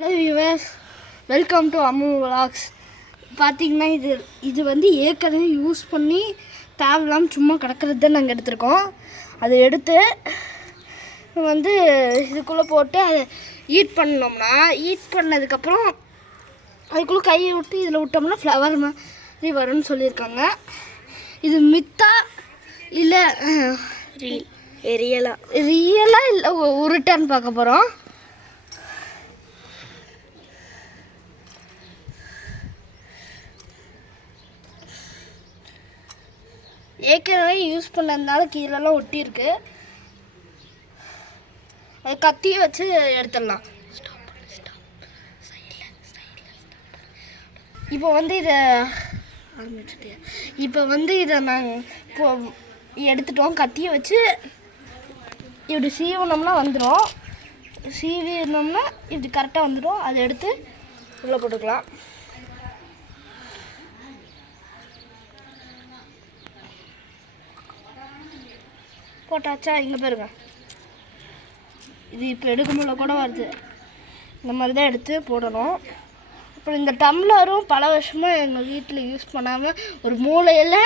Hello viewers, welcome to Ammu vlogs. பார்த்திங்கன்னா இது வந்து ஏற்கனவே யூஸ் பண்ணி தேவையில்லாமல் சும்மா கிடக்கிறது தான் நாங்கள் எடுத்திருக்கோம். அதை எடுத்து வந்து இதுக்குள்ளே போட்டு அதை ஈட் பண்ணோம்னா, ஈட் பண்ணதுக்கப்புறம் அதுக்குள்ளே கையை விட்டு இதில் விட்டோம்னா ஃப்ளவர் மாதிரி வரும்னு சொல்லியிருக்காங்க. இது மித்தா இல்லை ரியலாக இல்லை உருட்டான்னு பார்க்க போகிறோம். ஏற்கனவே யூஸ் பண்ணதுனால கீழெல்லாம் ஒட்டியிருக்கு. அது கத்தியை வச்சு எடுத்துடலாம். இப்போ வந்து இதை நாங்கள் எடுத்துட்டோம். கத்தியை வச்சு இப்படி சீவனம்னா வந்துடும். சீவினோம்னா இப்படி கரெக்டாக வந்துடும். அதை எடுத்து உள்ளே போட்டுக்கலாம். போட்டாச்சா? இங்கே பாருங்க, இது இப்போ எடுக்கும்போது கூட வருது. இந்த மாதிரி தான் எடுத்து போடணும். அப்புறம் இந்த டம்ளரும் பல வருஷமாக எங்கள் வீட்டில் யூஸ் பண்ணாமல் ஒரு மூலையில்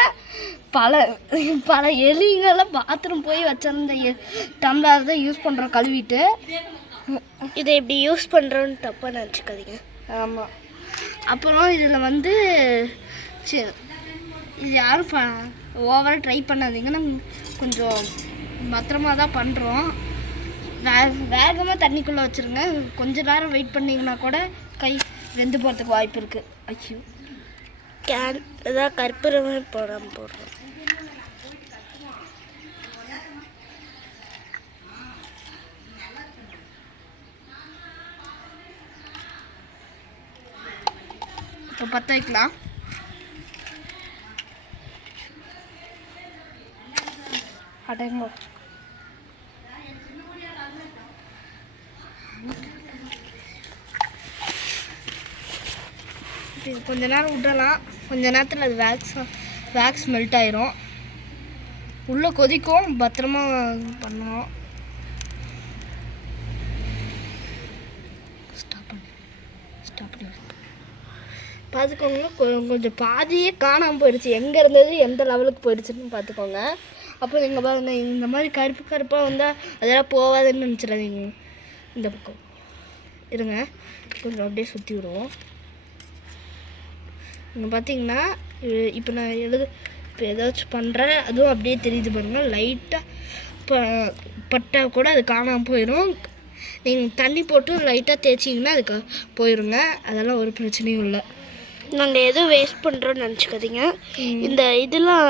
பல எலிங்கெல்லாம் பாத்ரூம் போய் வச்சிருந்த டம்ளர் தான் யூஸ் பண்ணுறோம் கழுவிட்டு. இதை எப்படி யூஸ் பண்ணுறோன்னு தப்பாக நினச்சிக்காதீங்க. ஆமாம். அப்புறம் இதில் வந்து இது யாரும் ஓவராக ட்ரை பண்ணாதீங்க. நாங்கள் கொஞ்சம் பத்திரமா தான் பண்ணுறோம். வேகமாக தண்ணிக்குள்ளே வச்சுருங்க. கொஞ்ச நேரம் வெயிட் பண்ணிங்கன்னா கூட கை வெந்து போகிறதுக்கு வாய்ப்பு இருக்குது. ஐயோ, ஏதாவது கற்பூரமே போடுறோம். இப்போ பற்ற வைக்கலாம். அடைங்க. இது கொஞ்ச நேரம் விடலாம். கொஞ்ச நேரத்தில் அது வேக்ஸ் மெல்ட் ஆயிரும். உள்ளே கொதிக்கும். பத்திரமா பண்ணணும். ஸ்டாப் பண்ணி பார்த்துக்கோங்க. கொஞ்சம் பாதியே காணாமல் போயிடுச்சு. எங்கே இருந்தது எந்த லெவலுக்கு போயிடுச்சுன்னு பார்த்துக்கோங்க. அப்போ நீங்கள் பாருங்க, இந்த மாதிரி கருப்பாக வந்தால் அதெல்லாம் போகாதுன்னு நினச்சிடாதீங்க. இந்த பக்கம் இருங்க, கொஞ்சம் அப்படியே சுற்றி விடுவோம். இங்கே பார்த்தீங்கன்னா இப்போ நான் இப்போ ஏதாச்சும் பண்ணுறேன், அதுவும் அப்படியே தெரியுது பாருங்கள். லைட்டாக பட்டால் கூட அது காணாமல் போயிடும். நீங்கள் தண்ணி போட்டு லைட்டாக தேய்ச்சிங்கன்னா அதுக்கு போயிடுங்க. அதெல்லாம் ஒரு பிரச்சனையும் இல்லை. நாங்கள் எதுவும் வேஸ்ட் பண்ணுறோன்னு நினச்சிக்காதீங்க. இந்த இதெல்லாம்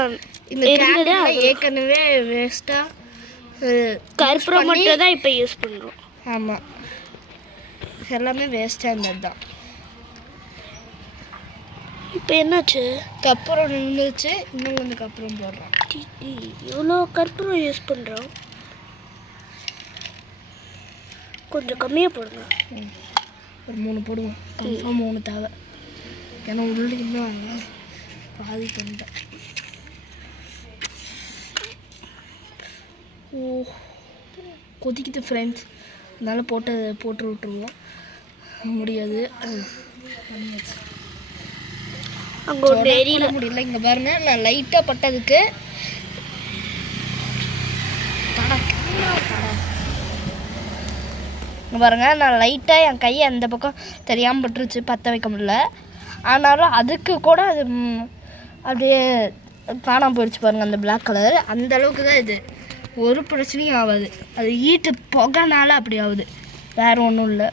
இந்த ஏற்கனவே வேஸ்ட்டாக கற்பூரம் மட்டும் தான் இப்போ யூஸ் பண்ணுறோம். ஆமாம், எல்லாமே வேஸ்ட்டாக இருந்தது தான். இப்போ என்னாச்சு? கற்பூரம் நின்றுச்சு. இன்னும் கொஞ்சம் கற்பூரம் போடுறோம். இவ்வளோ கற்பூரம் யூஸ் பண்ணுறோம். கொஞ்சம் கம்மியாக போடுங்க. ஒரு 3 போடுவோம். கன்ஃபார்ம் 3 தேவை. ஏன்னா உள்ள இன்னும் பாதி பண்ணிட்டேன். ஓ, கொதிக்குது ஃப்ரெண்ட்ஸ். அதனால் போட்டு விட்டுருவோம். முடியாது, அங்கே ஒரு டெய்ரியில் முடியல. இங்கே பாருங்க, நான் லைட்டாக பட்டதுக்கு இங்கே பாருங்க, நான் லைட்டாக என் கையை அந்த பக்கம் தெரியாமல் பட்டுருச்சு. பற்ற வைக்க முடியல. ஆனாலும் அதுக்கு கூட அது அப்படியே காணாமல் போயிடுச்சு பாருங்கள். அந்த பிளாக் கலர் அந்த அளவுக்கு தான். இது ஒரு பிரச்சனையும் ஆகாது. அது ஈட்டு புகைனால அப்படி ஆகுது, வேறு ஒன்றும் இல்லை.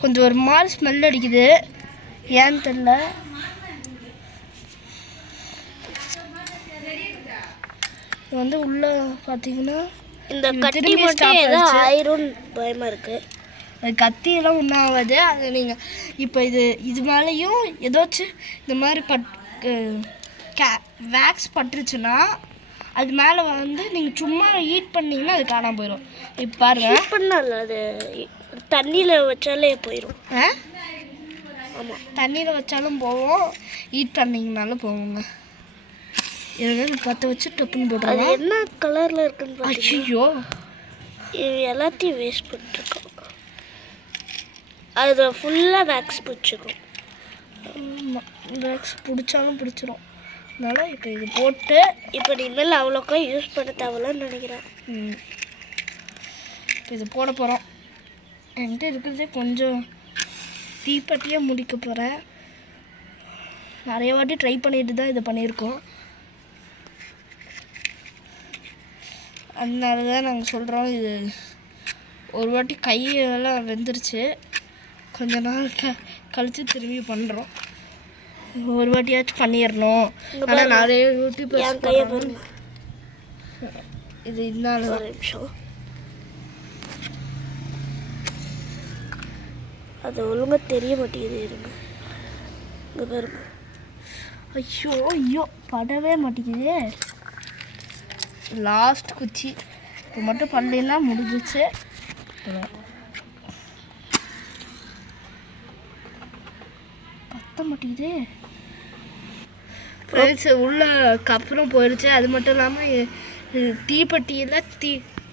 கொஞ்சம் ஒரு மாதிரி ஸ்மெல் அடிக்குது, ஏன்னு தெரியல. இது வந்து உள்ளே பார்த்தீங்கன்னா இந்த கட்டி மட்டும் ஏதோ ஆயிரும் பயமாக இருக்குது. அது கத்தியெல்லாம் ஒன்றும் ஆகாது. அது நீங்கள் இப்போ இது மேலேயும் ஏதாச்சும் இந்த மாதிரி வேக்ஸ் பட்டுருச்சுன்னா அது மேலே வந்து நீங்கள் சும்மா ஹீட் பண்ணிங்கன்னா அது காணாமல் போயிடும். இப்போ பாருங்கள், பண்ணல அது தண்ணியில் வச்சாலே போயிடும். ஆமாம், தண்ணியில் வச்சாலும் போவோம், ஹீட் பண்ணிங்கனாலும் போவோங்க. இதெல்லாம் பற்ற வச்சு டப்புன்னு போட்டுருவோம். அது என்ன கலரில் இருக்குன்னு ஐயோ, எல்லாத்தையும் வேஸ்ட் பண்ணிட்டுருக்கோம். அது ஃபுல்லாக வேக்ஸ் பிடிச்சிக்கும். வேக்ஸ் பிடிச்சாலும் பிடிச்சிரும். அதனால் இப்போ இது போட்டு இப்போ இனிமேல் அவ்வளோக்கா யூஸ் பண்ண தேவையில்லன்னு நினைக்கிறேன். இப்போ இது போட போகிறோம். என்கிட்ட இருக்கிறதே கொஞ்சம் தீப்பெட்டியாக முடிக்க போகிறேன். நிறைய வாட்டி ட்ரை பண்ணிட்டு தான் இதை பண்ணியிருக்கோம். அதனால தான் நாங்கள் சொல்கிறோம். இது ஒரு வாட்டி கையெல்லாம் வெந்துருச்சு. கொஞ்ச நாள் கழித்து திரும்பி பண்ணுறோம். ஒரு வாட்டியாச்சும் பண்ணிடணும். ஆனால் நிறைய யூடியூப் இது இதனால ஒரு நிமிஷம் அது ஒழுங்காக தெரிய மாட்டேங்குது. இருங்க இங்கே பாருங்க. ஐயோ படவே மாட்டேங்குது. லாஸ்ட் குச்சி இப்போ மட்டும் பண்ணலைன்னா முடிஞ்சிச்சு. பத்த மாட்டேங்குது ஃப்ரெண்ட்ஸ். உள்ள கப்புறம் போயிடுச்சு. அது மட்டும் இல்லாமல் தீப்பெட்டியில்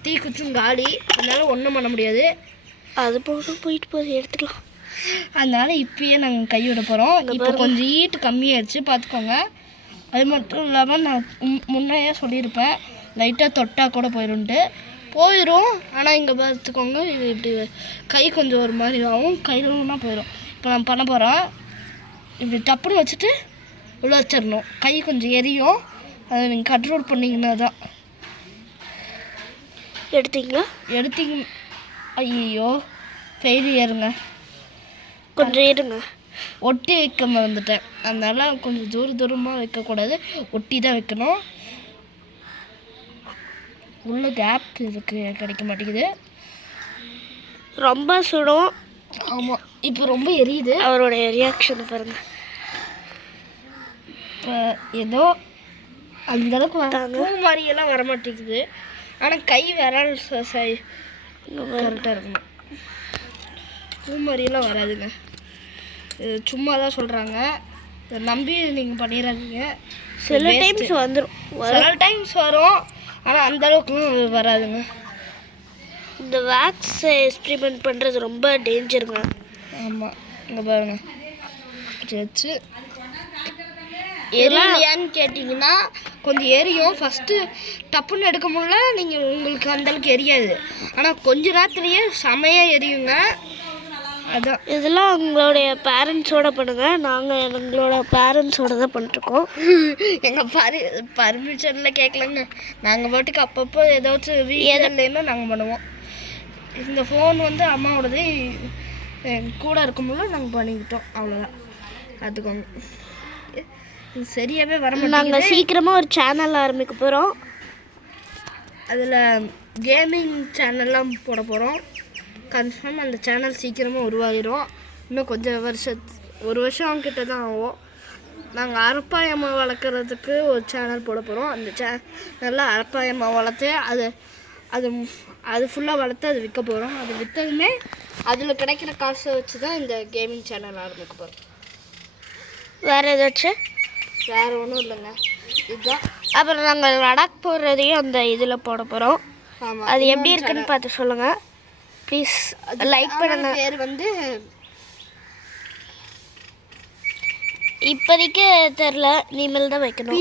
தீக்குச்சும் காலி. அதனால் ஒன்றும் பண்ண முடியாது. அது போயிட்டு போய் எடுத்துக்கலாம். அதனால் இப்பயே நாங்கள் கை விட போகிறோம். இப்போ கொஞ்சம் ஹீட்டு கம்மியாகிடுச்சு பார்த்துக்கோங்க. அது மட்டும் இல்லாமல் நான் முன்னையே சொல்லியிருப்பேன், லைட்டாக தொட்டால் கூட போயிடும். ஆனால் இங்கே பார்த்துக்கோங்க, இது இப்படி கை கொஞ்சம் ஒரு மாதிரி ஆகும், கையிலனா போயிடும். இப்போ நான் பண்ண போகிறோம். இப்படி டப்புன்னு வச்சுட்டு உள்ள வச்சிடணும். கை கொஞ்சம் எரியும். அதை நீங்கள் கண்ட்ரோல் பண்ணிங்கன்னா தான். எடுத்தீங்க. ஐயோ ஃபெயிலியருங்க. கொஞ்சம் இருங்க. ஒட்டி வைக்க மறந்துட்டேன். அதனால் கொஞ்சம் தூரமாக வைக்கக்கூடாது, ஒட்டி தான் வைக்கணும். உள்ள கேப் கிடைக்க மாட்டேங்குது. ரொம்ப சுடும். ஆமாம், இப்போ ரொம்ப எரியுது. அவருடைய ரியாக்ஷன் பாருங்க. இப்போ ஏதோ அந்தளவுக்கு பூ மாதிரியெல்லாம் வரமாட்டேங்குது. ஆனால் கை விரல் கரெக்டாக இருக்கணும். பூ மாதிரியெல்லாம் வராதுங்க. இது சும்மா தான் சொல்கிறாங்க. இதை நம்பி நீங்கள் பண்ணிடாதீங்க. சில டைம்ஸ் வந்துடும். ஆனால் அந்தளவுக்குலாம் வராதுங்க. இந்த வேக்ஸ் எக்ஸ்பிரிமெண்ட் பண்ணுறது ரொம்ப டேஞ்சருங்க. ஆமாம், இங்கே பாருங்க. வச்சு எரியலையான்னு கேட்டிங்கன்னா கொஞ்சம் எரியும். ஃபஸ்ட்டு டப்புன்னு எடுக்க முடியல, நீங்கள் உங்களுக்கு அந்தளவுக்கு எரியாது. ஆனால் கொஞ்ச நேரத்துலேயே செமையாக எரியுங்க. அதான் இதெல்லாம் உங்களுடைய பேரண்ட்ஸோட பண்ணுங்கள். நாங்கள் எங்களோட பேரண்ட்ஸோட தான் பண்ணிட்டுருக்கோம். எங்கள் பர்மிஷனில் கேட்கலங்க. நாங்கள் பாட்டுக்கு அப்பப்போ ஏதாச்சும் இல்லைன்னா நாங்கள் பண்ணுவோம். இந்த ஃபோன் வந்து அம்மாவோடது, கூட இருக்கும்போது நாங்கள் பண்ணிக்கிட்டோம். அவ்வளோதான், பார்த்துக்கோங்க. இது சரியாகவே வர மாட்டேங்குது. நாங்கள் சீக்கிரமாக ஒரு சேனல் ஆரம்பிக்க போகிறோம். அதில் கேமிங் சேனல்லாம் போட போகிறோம். கன்ஃபார்ம் அந்த சேனல் சீக்கிரமாக உருவாகிடும். இன்னும் கொஞ்சம் ஒரு வருஷம் கிட்ட தான் ஆகும். நாங்கள் அரப்பாயம்மா வளர்க்குறதுக்கு ஒரு சேனல் போட போகிறோம். அந்த சேனலில் அரப்பாயம்மா வளர்த்து அது ஃபுல்லாக வளர்த்து அது விற்க போகிறோம். அது விற்றதுமே அதில் கிடைக்கிற காசை வச்சு தான் இந்த கேமிங் சேனல் ஆரம்பிக்க போகிறோம். வேறு ஏதாச்சும்? வேறு ஒன்றும் இல்லைங்க, இதுதான். அப்புறம் நாங்கள் லடாக் போடுறதையும் அந்த இதில் போட போகிறோம். ஆமாம், அது எப்படி இருக்குன்னு பார்த்து சொல்லுங்கள் ப்ளீஸ். லைக் பண்ணுங்க. பேர் வந்து இப்போதைக்கு தெரில, இனிமேல் தான் வைக்கணும்.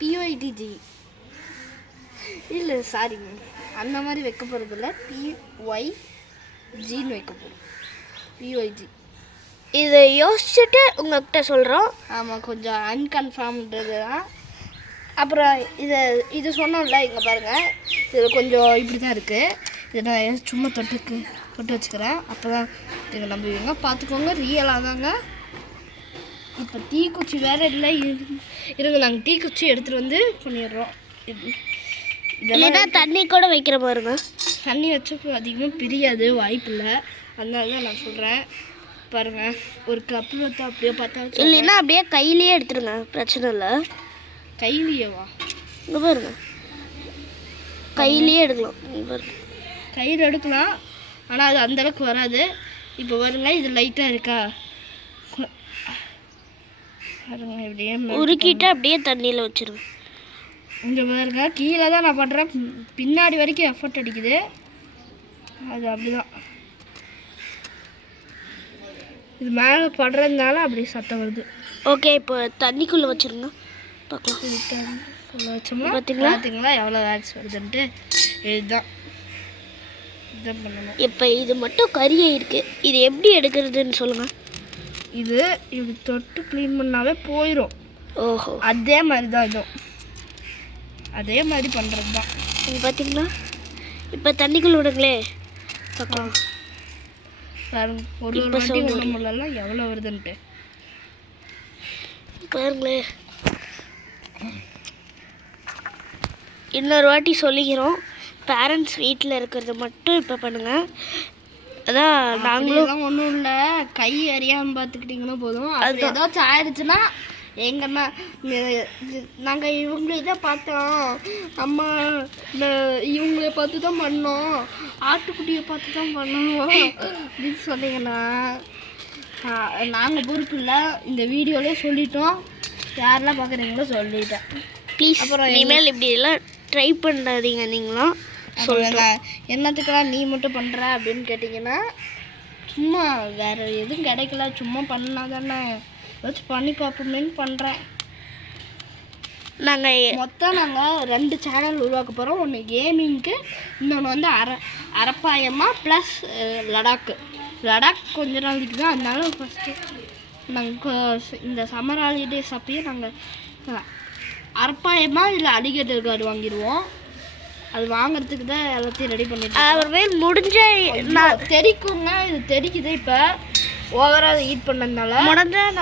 PYTG இல்லை, சாரிங்க, அந்த மாதிரி வைக்க போகிறது இல்லை. PYGன்னு வைக்க போகிறோம். PYG. இதை யோசிச்சுட்டு உங்கள்கிட்ட சொல்கிறோம். ஆமாம், கொஞ்சம் அன்கன்ஃபார்ம்ன்றது தான். அப்புறம் இது சொன்னோம்ல, இங்கே பாருங்கள், இது கொஞ்சம் இப்படி தான் இருக்குது. இதை நான் சும்மா தொட்டு வச்சுக்கிறேன். அப்போ தான் நீங்கள் நம்புவீங்க. பார்த்துக்கோங்க, ரியலாக தாங்க. இப்போ தீக்குச்சி வேறு இல்லை. இருங்க, நாங்கள் தீக்குச்சி எடுத்துகிட்டு வந்து பண்ணிடுறோம். இதெல்லாம் தண்ணி கூட வைக்கிற பாருங்க. தண்ணி வச்சு அதிகமாக பிரியாது, வாய்ப்பு இல்லை. அதனால தான் நான் சொல்கிறேன். பாருங்கள், ஒரு கப்பில் வச்சு அப்படியே பார்த்தா, இல்லைன்னா அப்படியே கையிலேயே எடுத்துருங்க, பிரச்சனை இல்லை. கையிலேயேவா? இங்கே பாருங்க, கையிலேயே எடுக்கலாம். இங்கே பாருங்க, கையில் எடுக்கலாம். ஆனால் அது அந்தளவுக்கு வராது. இப்போ பாருங்க, இது லைட்டாக இருக்கா பாருங்க. இப்படியே உருக்கிட்டு அப்படியே தண்ணியில் வச்சுருங்க. இங்கே பாருங்க, கீழே தான் நான் பண்ணுறேன். பின்னாடி வரைக்கும் எஃபர்ட் அடிக்குது. அது அப்படிதான். இது மேலே படுறதுனால அப்படி சத்தம் வருது. ஓகே, இப்போ தண்ணிக்குள்ளே வச்சுருங்க பார்க்கலாம். வச்சோம்னா பார்த்தீங்களா? பார்த்தீங்களா எவ்வளோ வேக்ஸ் வருதுன்ட்டு. இதுதான் இதுதான் பண்ணணும். இப்போ இது மட்டும் கறியே இருக்குது. இது எப்படி எடுக்கிறதுன்னு சொல்லுங்கள். இது இப்படி தொட்டு க்ளீன் பண்ணாவே போயிடும். ஓஹோ, அதே மாதிரி தான் இதுவும் அதே மாதிரி பண்ணுறது தான். இது பார்த்தீங்களா? இப்போ தண்ணிக்குள்ளே விடுங்களே பார்க்கலாம். பாருங்க ஒரு இப்ப வாட்டி sound ஒன்றும் முள்ளெல்லாம் எவ்வளோ வருதுன்ட்டு பாருங்களேன். இன்னொரு வாட்டி சொல்லிக்கிறோம், பேரண்ட்ஸ் வீட்டில் இருக்கிறது மட்டும் இப்போ பண்ணுங்கள். அதான் நாங்களும் ஒன்றும் இல்லை, கை அறியாமல் பார்த்துக்கிட்டிங்கன்னா போதும். அது ஏதாச்சும் ஆயிடுச்சுன்னா எங்கன்னா நாங்கள் இவங்களே தான் பார்த்தோம், அம்மா இவங்கள பார்த்து தான் பண்ணோம், ஆட்டுக்குட்டியை பார்த்து தான் பண்ணோம் அப்படின்னு சொன்னீங்கன்னா நாங்கள் பொறுப்பு இல்லை. இந்த வீடியோலேயே சொல்லிட்டோம், யாரெல்லாம் பார்க்குறீங்களோ சொல்லிட்டேன். ப்ளீஸ் அப்புறம் இனிமேல் இப்படி எல்லாம் ட்ரை பண்ணாதீங்க. நீங்களும் சொல்கிறேன் என்னத்துக்கெல்லாம் நீ மட்டும் பண்ணுற அப்படின்னு கேட்டிங்கன்னா, சும்மா வேறு எதுவும் கிடைக்கல, சும்மா பண்ணா தானே வச்சு பண்ணி பார்ப்போமேன்னு பண்ணுறேன். மொத்தம் நாங்கள் 2 சேனல் உருவாக்க போகிறோம். ஒன்று கேமிங்க்கு, இன்னொன்று வந்து அரப்பாயமா ப்ளஸ் லடாக் கொஞ்ச நாளைக்கு தான். அதனால ஃபஸ்ட்டு நாங்கள் இந்த சம்மர் ஹாலிடேஸ் அப்பயே நாங்கள் அரப்பாயமா இல்லை அலிகேட்டர் கார்டு வாங்கிடுவோம். அது வாங்குறதுக்கு தான் எல்லாத்தையும் ரெடி பண்ணிட்டு அவரே முடிஞ்ச தெரிக்குங்க. இது தெரிக்குது இப்போ ஓவராக ஈட் பண்ணதுனால. முடிஞ்சால்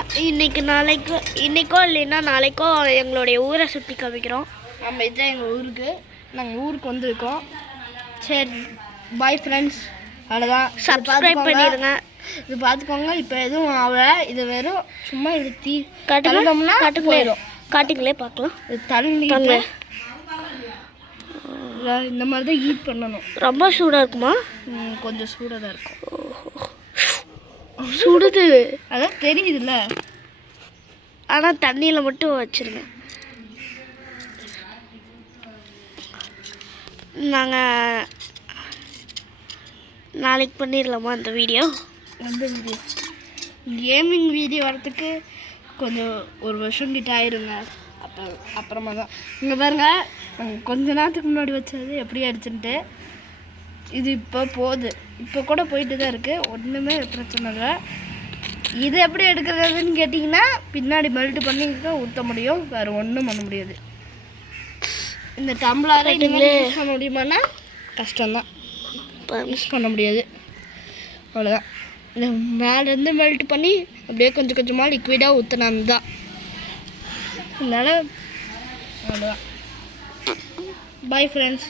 இன்னைக்கோ இல்லைன்னா நாளைக்கோ எங்களுடைய ஊரை சுற்றி காமிக்கிறோம். நம்ம இதுதான் எங்கள் ஊருக்கு, நாங்கள் ஊருக்கு வந்திருக்கோம். சரி, பாய் ஃப்ரெண்ட்ஸ், அவ்வளோதான். சப்ஸ்கிரைப் பண்ணிடுங்க. இது பார்த்துக்கோங்க. இப்போ எதுவும் ஆகலை, இது வெறும் சும்மா இது காட்டுங்களா? போயிடும். காட்டுங்களே பார்க்கலாம். இது தள்ளிட்டு இந்த மாதிரி தான் ஈட் பண்ணணும். ரொம்ப சூடாக இருக்குமா? கொஞ்சம் சூடாக தான் இருக்கும். சுடுது, அதான் தெரியுதுல்ல. ஆனால் தண்ணியில் மட்டும் வச்சுருங்க. நாங்கள் நாளைக்கு பண்ணிடலாமா அந்த வீடியோ? கேமிங் வீடியோ வரத்துக்கு கொஞ்சம் 1 வருஷம் கிட்ட ஆயிருங்க. அப்புறமா தான் இங்கே பாருங்க, கொஞ்ச நேரத்துக்கு முன்னாடி வச்சது எப்படி ஆயிடுச்சுன்ட்டு. இது இப்போ போகுது, இப்போ கூட போயிட்டு தான் இருக்குது, ஒன்றுமே பிரச்சனை இல்லை. இது எப்படி எடுக்கிறதுன்னு கேட்டிங்கன்னா, பின்னாடி மெல்ட் பண்ணி ஊற்ற முடியும், வேறு ஒன்றும் பண்ண முடியாது. இந்த டம்ளரை யூஸ் பண்ண முடியுமானா கஷ்டம்தான், யூஸ் பண்ண முடியாது. அவ்வளோதான். இந்த மேலேருந்து மெல்ட் பண்ணி அப்படியே கொஞ்சம் கொஞ்சமாக லிக்விடாக ஊற்றினான் தான். அதனால் அவ்வளோதான். Bye friends.